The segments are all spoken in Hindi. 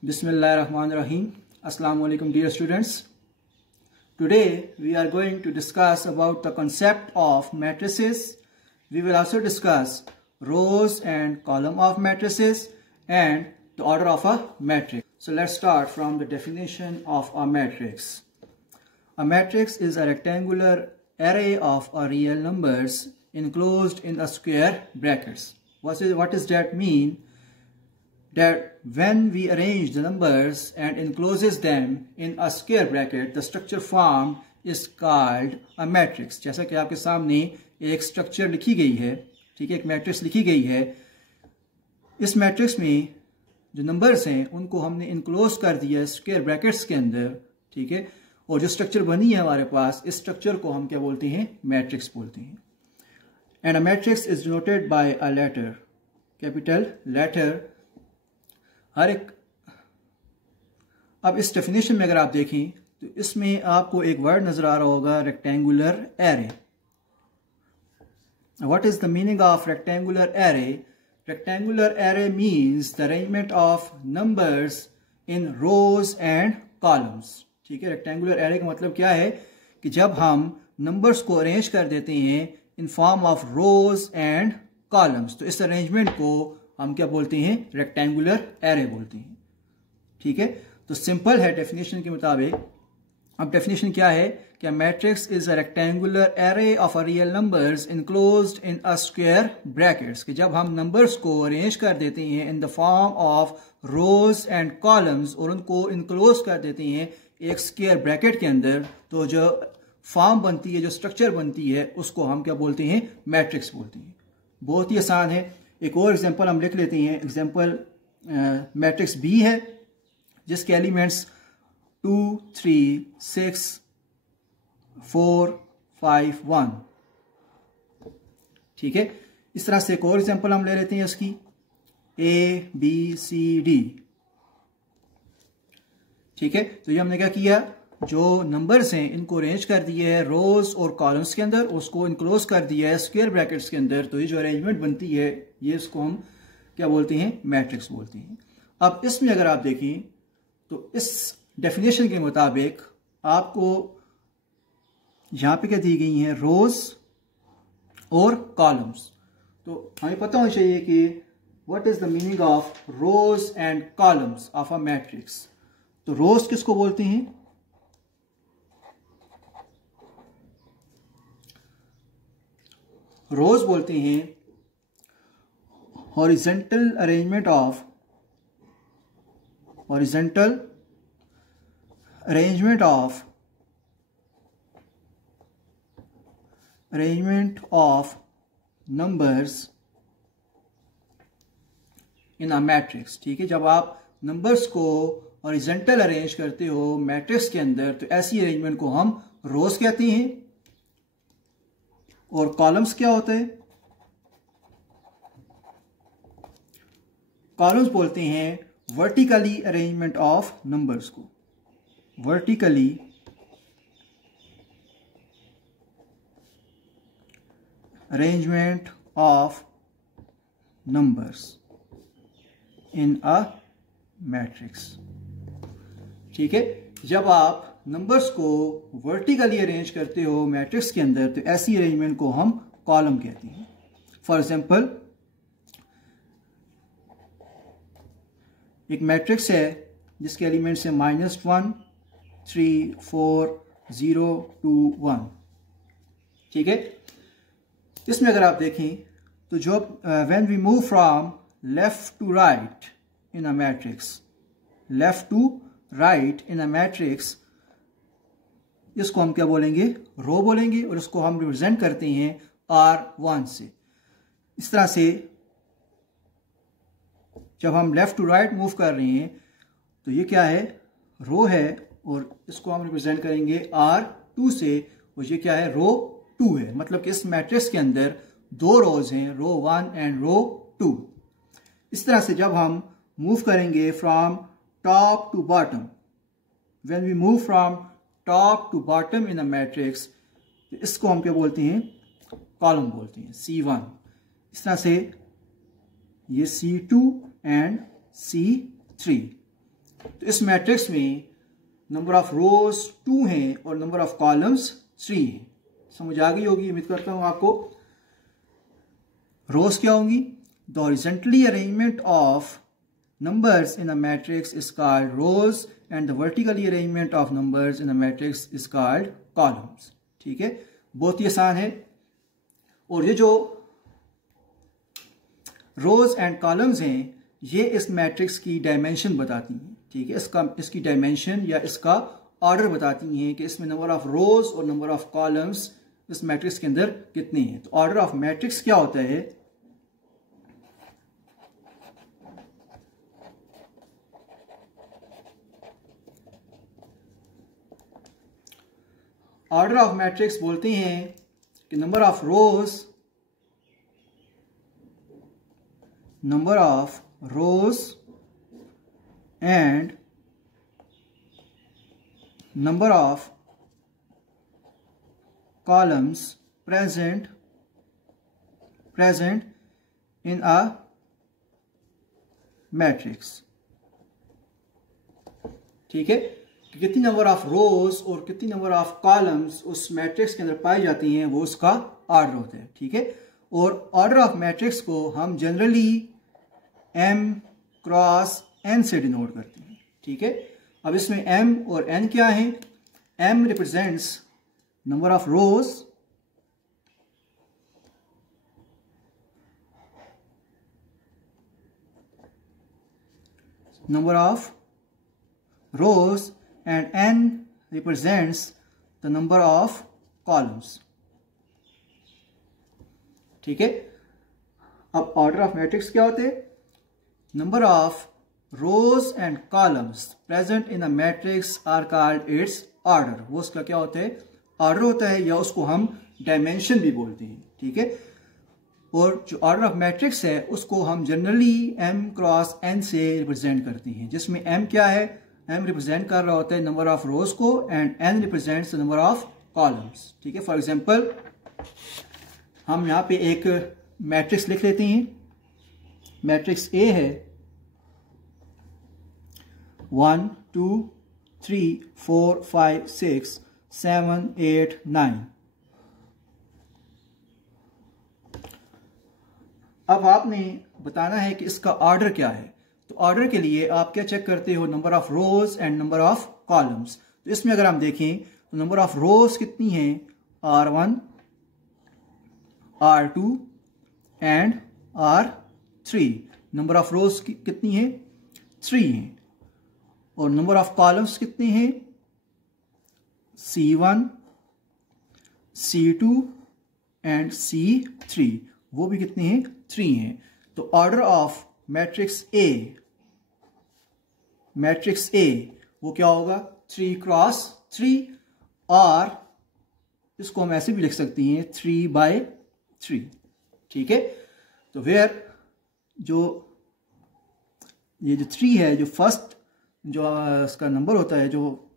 Bismillahirrahmanirrahim. Assalamu alaikum dear students. Today we are going to discuss about the concept of matrices. We will also discuss rows and column of matrices and the order of a matrix. So let's start from the definition of a matrix. A matrix is a rectangular array of real numbers enclosed in a square brackets. What does that mean? That when we arrange the numbers and encloses them in a square bracket, the structure formed is called a matrix. जैसा कि आपके सामने एक स्ट्रक्चर लिखी गई है, ठीक है, एक मैट्रिक्स लिखी गई है. इस मैट्रिक्स में जो नंबर्स हैं उनको हमने इनक्लोज कर दिया स्क्वायर ब्रैकेट्स के अंदर, ठीक है. और जो स्ट्रक्चर बनी है हमारे पास, इस स्ट्रक्चर को हम क्या बोलते हैं? मैट्रिक्स बोलते हैं. And a matrix is denoted by a letter, capital letter. हर एक, अब इस डेफिनेशन में अगर आप देखें तो इसमें आपको एक वर्ड नजर आ रहा होगा, rectangular array. What is the meaning of rectangular array? Rectangular array means the arrangement of numbers in rows and columns. ठीक है, रेक्टेंगुलर एरे का मतलब क्या है कि जब हम नंबर्स को अरेंज कर देते हैं in form of rows and columns, तो इस अरेंजमेंट को हम क्या बोलते हैं? रेक्टेंगुलर एरे बोलते हैं. ठीक है, तो सिंपल है डेफिनेशन के मुताबिक. अब डेफिनेशन क्या है कि matrix is a rectangular array of a real numbers enclosed in a square brackets. कि जब हम नंबर्स को अरेंज कर देते हैं in the form of rows and columns और उनको इनक्लोज कर देते हैं एक स्क्वायर ब्रैकेट के अंदर, तो जो फॉर्म बनती है, जो स्ट्रक्चर बनती है, उसको हम क्या बोलते हैं? मैट्रिक्स बोलते हैं. बहुत ही आसान है. एक और एग्जांपल हम लिख लेते हैं. एग्जांपल मैट्रिक्स बी है जिसके एलिमेंट्स 2, 3, 6, 4, 5, 1. ठीक है, इस तरह से एक और एग्जांपल हम ले लेते हैं इसकी, ए बी सी डी. ठीक है, तो ये हमने क्या किया, जो नंबर्स हैं इनको अरेंज कर दिए है रोज और कॉलम्स के अंदर, उसको इनक्लोज कर दिया है स्क्वायर ब्रैकेट्स के अंदर. तो ये जो अरेंजमेंट बनती है, ये इसको हम क्या बोलते हैं? मैट्रिक्स बोलते हैं. अब इसमें अगर आप देखें तो इस डेफिनेशन के मुताबिक आपको यहां पे क्या दी गई हैं? रोज और कॉलम्स. तो हमें पता होना चाहिए कि what is the meaning of rows and columns of a matrix. तो रोज किसको बोलते हैं? रोज बोलते हैं horizontal arrangement of numbers in a matrix. ठीक है, जब आप नंबर्स को हॉरिजॉन्टल अरेंज करते हो मैट्रिक्स के अंदर, तो ऐसी अरेंजमेंट को हम रोज कहते हैं. और कॉलम्स क्या होता है? कॉलम्स बोलते हैं वर्टिकली अरेंजमेंट ऑफ नंबर्स को. Vertically arrangement of numbers in a matrix. ठीक है, जब आप नंबर्स को वर्टिकली अरेंज करते हो मैट्रिक्स के अंदर, तो ऐसी अरेंजमेंट को हम कॉलम कहते हैं. फॉर एग्जांपल, एक मैट्रिक्स है जिसके एलिमेंट्स है -1, 3, 4, 0, 2, 1. ठीक है, इसमें अगर आप देखें तो जो when we move from left to right in a matrix, left to right in a matrix, इसको हम क्या बोलेंगे? रो बोलेंगे. और इसको हम रिप्रेजेंट करते हैं R1 से. इस तरह से जब हम लेफ्ट टू राइट मूव कर रहे हैं तो ये क्या है? रो है. और इसको हम रिप्रेजेंट करेंगे R2 से. और ये क्या है? रो 2 है. मतलब कि इस मैट्रिक्स के अंदर दो रोज हैं, रो 1 एंड रो 2. इस तरह से जब हम मूव करेंगे from top to bottom, when we move from top to bottom in a matrix, इसको हम क्या बोलते हैं? कॉलम बोलते हैं, C1. इस तरह से ये C2 एंड C3. तो इस मैट्रिक्स में नंबर ऑफ रोज 2 हैं और नंबर ऑफ कॉलम्स 3 हैं। समझ आ गई होगी उम्मीद करता हूँ आपको। रोज क्या होंगी? The horizontally arrangement of numbers in a matrix is called rows and the vertically arrangement of numbers in a matrix is called columns। ठीक है, बहुत ही आसान है। और ये जो रोज एंड कॉलम्स हैं ये इस मैट्रिक्स की डायमेंशन बताती हैं। ठीक है, इसकी डायमेंशन या इसका ऑर्डर बताती हैं कि इसमें नंबर ऑफ रोज और नंबर ऑफ कॉलम्स इस मैट्रिक्स के अंदर कितने हैं। तो ऑर्डर ऑफ मैट्रिक्स क्या होता है? ऑर्डर ऑफ मैट्रिक्स बोलते हैं कि number of rows and number of columns present in a matrix. ठीक है, कि कितनी नंबर ऑफ रोज और कितनी नंबर ऑफ कॉलम्स उस मैट्रिक्स के अंदर पाई जाती हैं वो उसका ऑर्डर होता है। ठीक है, और ऑर्डर ऑफ मैट्रिक्स को हम जनरली m क्रॉस n से डिनोट करते हैं। ठीक है, अब इसमें m और n क्या है? m represents number of rose, and n represents the number of columns। ठीक है, अब ऑर्डर ऑफ मैट्रिक्स क्या होते हैं? Number of rows and columns present in a matrix are called its order. वो उसका क्या होता है? ऑर्डर होता है, या उसको हम डायमेंशन भी बोलते हैं। ठीक है, और जो ऑर्डर ऑफ मैट्रिक्स है उसको हम जनरली m क्रॉस n से रिप्रेजेंट करते हैं, जिसमें m क्या है? m रिप्रेजेंट कर रहा होता है नंबर ऑफ रोज को and n represents the number of columns. ठीक है, फॉर एग्जांपल हम यहाँ पे एक मैट्रिक्स लिख लेते हैं। मैट्रिक्स A है 1 2 3 4 5 6 7 8 9। अब आपने बताना है कि इसका ऑर्डर क्या है। तो ऑर्डर के लिए आप क्या चेक करते हो? Number of rows and number of columns. तो इसमें अगर हम देखें तो नंबर ऑफ रोज कितनी है? R1 R2 and R3। Number of रोज कितनी है? 3 है। और नंबर ऑफ कॉलम्स कितने हैं? C1 C2 एंड C3, वो भी कितने हैं? 3 हैं। तो ऑर्डर ऑफ मैट्रिक्स A वो क्या होगा? 3 क्रॉस 3, और इसको हम ऐसे भी लिख सकते हैं 3/3। ठीक है, तो वेयर ये जो 3 है, जो फर्स्ट जो इसका नंबर होता है, जो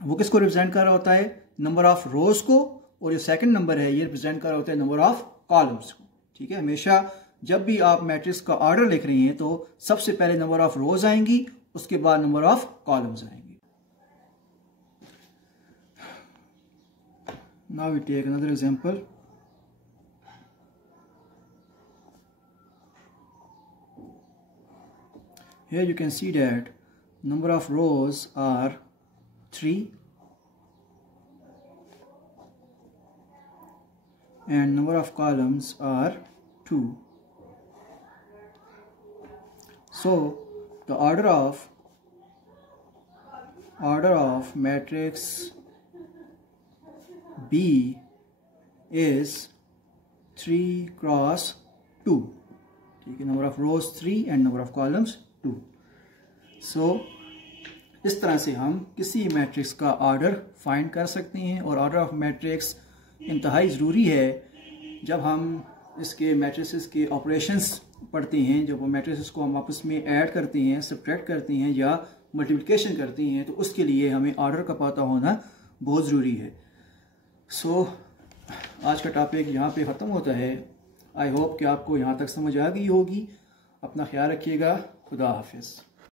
वो किसको रिप्रेजेंट कर रहा होता है? नंबर ऑफ रोज को, और जो सेकंड नंबर है ये रिप्रेजेंट कर रहा होता है नंबर ऑफ कॉलम्स को। ठीक है, हमेशा जब भी आप मैट्रिक्स का ऑर्डर लिख रही हैं तो सबसे पहले नंबर ऑफ रोज आएंगी, उसके बाद नंबर ऑफ कॉलम्स आएंगी। Now we take another example. Here you can see that number of rows are 3 and number of columns are 2. So the order of matrix B is 3 cross 2. ठीक है, number of rows 3 and number of columns 2. So इस तरह से हम किसी मैट्रिक्स का ऑर्डर फाइंड कर सकते हैं। और ऑर्डर ऑफ मैट्रिक्स इंतहाई ज़रूरी है जब हम इसके मैट्रिसेस के ऑपरेशंस पढ़ते हैं, जब वो मैट्रिसेस को हम आपस में ऐड करते हैं, सब्ट्रैक्ट करते हैं या मल्टीप्लिकेशन करते हैं, तो उसके लिए हमें ऑर्डर का पता होना बहुत ज़रूरी है। सो आज का टॉपिक यहाँ पे ख़त्म होता है। आई होप कि आपको यहाँ तक समझ आ गई होगी। अपना ख्याल रखिएगा। खुदा हाफिज़।